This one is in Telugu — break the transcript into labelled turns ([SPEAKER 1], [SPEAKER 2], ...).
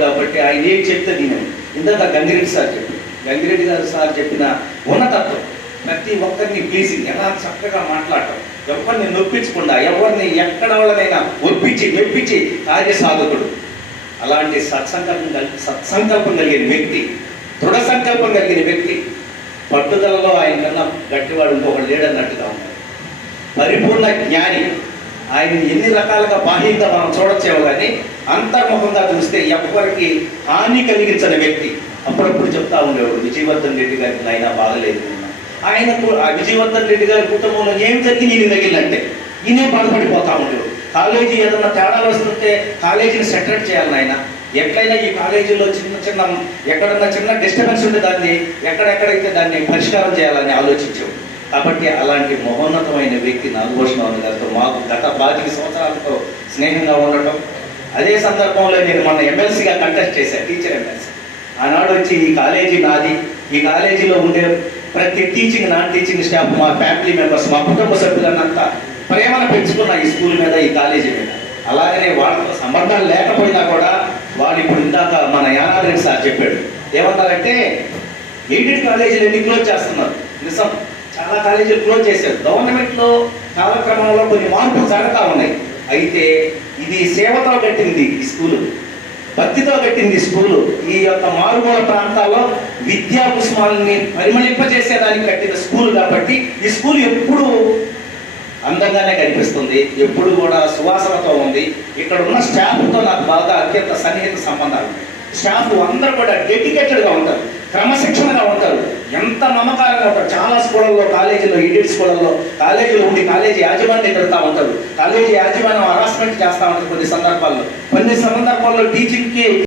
[SPEAKER 1] కాబట్టి ఆయన ఏం చెప్తే నేను ఇందాక గంగిరెడ్డి సార్ చెప్పారు. గంగిరెడ్డి గారు సార్ చెప్పిన ఉన్నతత్వం ప్రతి ఒక్కరిని ప్లీజింగ్ ఎలా చక్కగా మాట్లాడటం. ఎవరిని నొప్పించకుండా ఎవరిని ఎక్కడ వాళ్ళనైనా ఒప్పించి మెప్పించి కార్యసాధకుడు అలాంటి సత్సంకల్పం కలిగి సత్సంకల్పం కలిగిన వ్యక్తి దృఢ సంకల్పం కలిగిన వ్యక్తి పట్టుదలలో ఆయన కన్నా గట్టివాడు ఇంకొకడు లేడన్నట్టుగా ఉన్నాడు పరిపూర్ణ జ్ఞాని ఆయన ఎన్ని రకాలుగా బాహ్యంగా మనం చూడొచ్చేమో కానీ అంతర్ముఖంగా చూస్తే ఎవ్వరికి హాని కలిగించని వ్యక్తి. అప్పుడప్పుడు చెప్తా ఉండేవాడు విజయవర్ధన్ రెడ్డి గారికి నాయన బాగలేదు ఆయనకు ఆ విజయవర్ధన్ రెడ్డి గారి కుటుంబంలో ఏం జరిగి నేను తగిలిందంటే ఈయనే బాధపడిపోతా ఉండేవాడు. కాలేజీ ఏదన్నా తేడాలు వస్తుంటే కాలేజీని సెటరేట్ చేయాలి నాయన. ఎట్లయినా ఈ కాలేజీలో చిన్న చిన్న ఎక్కడన్నా చిన్న డిస్టర్బెన్స్ ఉంటే దాన్ని ఎక్కడెక్కడైతే దాన్ని పరిష్కారం చేయాలని ఆలోచించేవాడు. కాబట్టి అలాంటి మహోన్నతమైన వ్యక్తి నాగభూషణ గారితో మాకు గత పాతిక సంవత్సరాలతో స్నేహంగా ఉండటం అదే సందర్భంలో నేను మొన్న ఎమ్మెల్సీగా కంటెస్ట్ చేశాను టీచర్ ఎమ్మెల్సీ ఆనాడు వచ్చి ఈ కాలేజీ నాది. ఈ కాలేజీలో ఉండే ప్రతి టీచింగ్ నాన్ టీచింగ్ స్టాఫ్ మా ఫ్యామిలీ మెంబర్స్ మా కుటుంబ సభ్యులన్నంతా ప్రేమను పెంచుకున్న ఈ స్కూల్ మీద ఈ కాలేజీ మీద. అలాగనే వాళ్ళతో సంబంధాలు లేకపోయినా కూడా వాళ్ళు ఇప్పుడు ఇందాక మన యానాద్రెడ్డి సార్ చెప్పాడు. ఏమన్నారంటే ఎయిడెడ్ కాలేజీలు ఎన్ని క్లోజ్ చేస్తున్నారు? నిజం. చాలా కాలేజీలు క్లోజ్ చేశారు. గవర్నమెంట్లో కాలక్రమంలో కొన్ని మార్పులు జరుగుతూ ఉన్నాయి. అయితే ఇది సేవతో కట్టింది ఈ స్కూలు. భక్తితో కట్టింది స్కూలు. ఈ యొక్క మారుమూల ప్రాంతాల్లో విద్యా కుసుమాలని పరిమళింపజేసేదానికి కట్టిన స్కూల్ కాబట్టి ఈ స్కూల్ ఎప్పుడు అందంగానే కనిపిస్తుంది. ఎప్పుడు కూడా సువాసనతో ఉంది. ఇక్కడ ఉన్న స్టాఫ్తో నాకు బాగా అత్యంత సన్నిహిత సంబంధాలు. స్టాఫ్ అందరూ కూడా డెడికేటెడ్గా ఉంటారు. క్రమశిక్షణగా ఉంటారు. ఎంత నమ్మకాలంగా ఉంటారు. చాలా స్కూళ్ళల్లో కాలేజీలో ఈడియట్ స్కూళ్ళల్లో కాలేజీలో ఉండి కాలేజీ యాజమాన్యం పెడతా ఉంటారు. కాలేజీ యాజమాన్యం హరాస్మెంట్ చేస్తూ ఉంటారు కొన్ని సందర్భాల్లో. కొన్ని సందర్భాల్లో టీచింగ్కి